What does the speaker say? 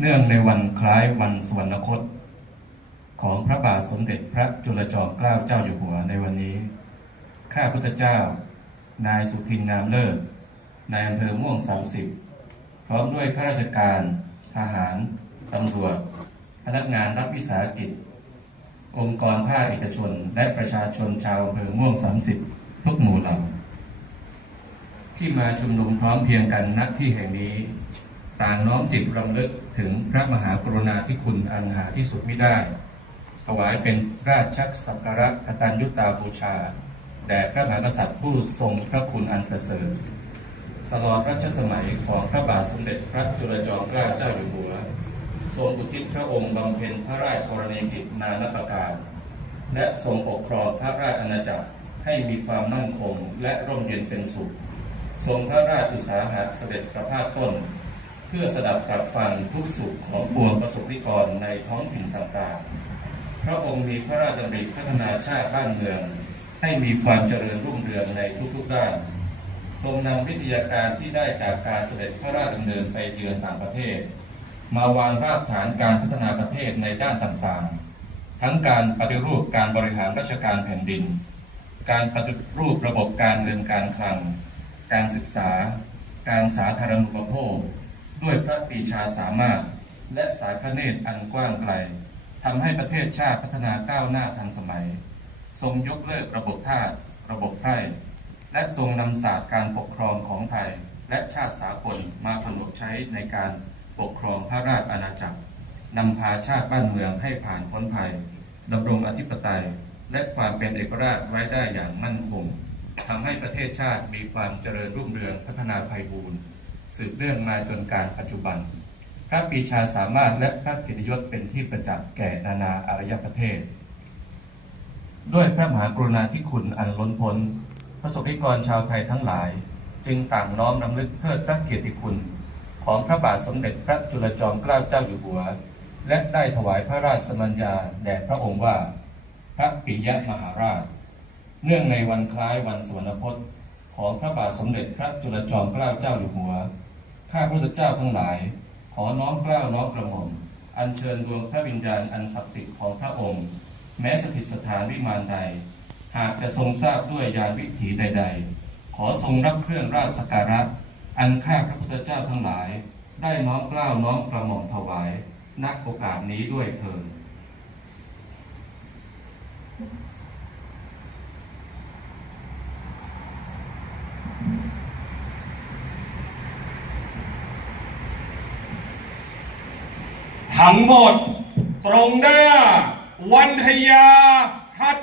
เนื่องในวันคล้ายวันสวรรคต ของพระบาทสมเด็จพระจุลจอมเกล้าเจ้าอยู่หัวในวันนี้ ข้าพุทธเจ้า นายสุทินนามเลิศนายอำเภอม่วง30พร้อมด้วยข้าราชการ ทหาร ตำรวจ พนักงานรัฐวิสาหกิจ องค์กรภาคเอกชน และประชาชนชาวอำเภอม่วง30ทุกหมู่เหล่าที่มาชุมนุมพร้อมเพียงกันณที่แห่งนี้ ต่างน้อมจิตรำลึกถึงพระมหากรุณาธิคุณอันหาที่สุดไม่ได้ ถวายเป็นราชสักการะกตัญญุตาบูชา แด่พระมหากษัตริย์ผู้ทรงพระคุณอันประเสริฐตลอดรัชสมัยของพระบาทสมเด็จพระจุลจอมเกล้าเจ้าอยู่หัว ทรงอุทิศพระองค์บำเพ็ญพระราชกรณียกิจนานาประการ และทรงปกครองพระราชอาณาจักรให้มีความมั่นคงและร่มเย็นเป็นสุข ทรงพระราชอุตสาหะเสด็จประพาสต้น เพื่อสดับรับฟังทุกสุขของปวงประสบนิกรในท้องถิ่นต่างๆ พระองค์มีพระราชดำริพัฒนาชาติบ้านเมือง ให้มีความเจริญรุ่งเรืองในทุกๆด้าน ทรงนำวิทยาการที่ได้จากการเสด็จพระราชดำเนินไปเยือนต่างประเทศ มาวางรากฐานการพัฒนาประเทศในด้านต่างๆ ทั้งการปฏิรูปการบริหารราชการแผ่นดิน การปฏิรูประบบการเงินการคลัง การศึกษา การสาธารณูปโภค พระปีชาสามารถ และสายพระเนตรอันกว้างไกลทำให้ประเทศชาติพัฒนาก้าวหน้าทันสมัย ทรงยกเลิกระบบทาสระบบไพร่ และทรงนำศาสตร์การปกครองของไทย และชาติสากลมาผนวกใช้ในการปกครองพระราชอาณาจักรนำพาชาติบ้านเมืองให้ผ่านพ้นภัยดำรงอธิปไตย และความเป็นเอกราชไว้ได้อย่างมั่นคงทำให้ประเทศชาติมีความเจริญรุ่งเรืองพัฒนาไพบูรณ์ สืบเนื่องมาจนการปัจจุบัน พระปีชาสามารถและพระกิตยศเป็นที่ประจักษ์แก่นานาอารยประเทศ ด้วยพระมหากรุณาธิคุณอันล้นพ้นพระสนิกรชาวไทยทั้งหลาย จึงต่างน้อมรำลึกเทิดพระเกียรติคุณ ของพระบาทสมเด็จพระจุลจอมเกล้าเจ้าอยู่หัว และได้ถวายพระราชสมัญญาแด่พระองค์ว่า พระปิยมหาราช เนื่องในวันคล้ายวันสวรรคตของพระบาทสมเด็จพระจุลจอมเกล้าเจ้าอยู่หัว ข้าพระพุทธเจ้าทั้งหลาย ขอน้อมเกล้าน้อมกระหม่อมอัญเชิญดวงพระวิญญาณอันศักดิ์สิทธิ์ของพระองค์ แม้สถิตสถานวิมานใด หากจะทรงทราบด้วยยาณวิถีใด ๆ ขอทรงรับเครื่องราชสักการะ อันข้าพระพุทธเจ้าทั้งหลาย ได้น้อมเกล้าน้อมกระหม่อมถวายนักโอกาสนี้ด้วยเถิด ทั้งหมด ตรงหน้า วันทยาฮัต